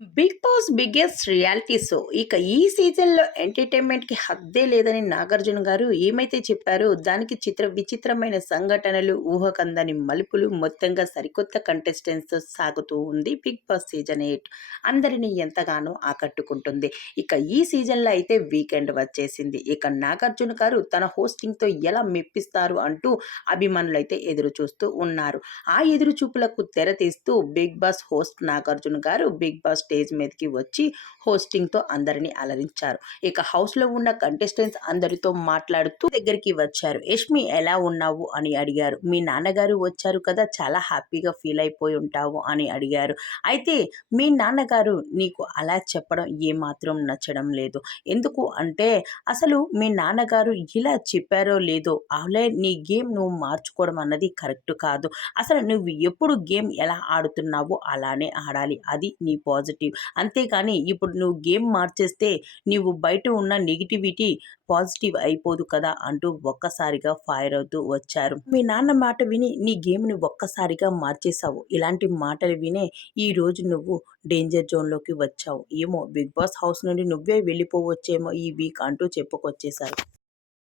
Big boss biggest reality show. ఇక ఈ సీజన్లో ఎంటర్టైన్మెంట్కి హద్దే లేదని నాగార్జున గారు ఏమైతే చెప్పారో దానికి చిత్ర విచిత్రమైన సంఘటనలు ఊహకందని మలుపులు మొత్తంగా సరికొత్త కంటెస్టెంట్స్తో సాగుతూ ఉంది బిగ్ బాస్ సీజన్ ఎయిట్. అందరినీ ఎంతగానో ఆకట్టుకుంటుంది. ఇక ఈ సీజన్లో అయితే వీకెండ్ వచ్చేసింది. ఇక నాగార్జున గారు తన హోస్టింగ్తో ఎలా మెప్పిస్తారు అంటూ అభిమానులు అయితే ఎదురు చూస్తూ ఉన్నారు. ఆ ఎదురుచూపులకు తెర తీస్తూ బిగ్ బాస్ హోస్ట్ నాగార్జున గారు బిగ్ బాస్ స్టేజ్ మీదకి వచ్చి హోస్టింగ్తో అందరినీ అలరించారు. ఇక హౌస్లో ఉన్న కంటెస్టెంట్స్ అందరితో మాట్లాడుతూ దగ్గరికి వచ్చారు. యష్మి ఎలా ఉన్నావు? అని అడిగారు. మీ నాన్నగారు వచ్చారు కదా చాలా హ్యాపీగా ఫీల్ అయిపోయి ఉంటావు అని అడిగారు. అయితే మీ నాన్నగారు నీకు అలా చెప్పడం ఏమాత్రం నచ్చడం లేదు. ఎందుకు అంటే అసలు మీ నాన్నగారు ఇలా చెప్పారో లేదో అలా నీ గేమ్ నువ్వు మార్చుకోవడం అన్నది కరెక్ట్ కాదు. అసలు నువ్వు ఎప్పుడు గేమ్ ఎలా ఆడుతున్నావో అలానే ఆడాలి. అది నీ పాజిటివ్ అంతేకాని ఇప్పుడు నువ్వు గేమ్ మార్చేస్తే నువ్వు బయట ఉన్న నెగిటివిటీ పాజిటివ్ అయిపోదు కదా అంటూ ఒక్కసారిగా ఫైర్ అవుతూ వచ్చారు. మీ నాన్న మాట విని నీ గేమ్ని ఒక్కసారిగా మార్చేశావు. ఇలాంటి మాటలు వినే ఈ రోజు నువ్వు డేంజర్ జోన్లోకి వచ్చావు. ఏమో బిగ్ బాస్ హౌస్ నుండి నువ్వే వెళ్ళిపోవచ్చేమో ఈ వీక్ అంటూ చెప్పుకొచ్చేశారు.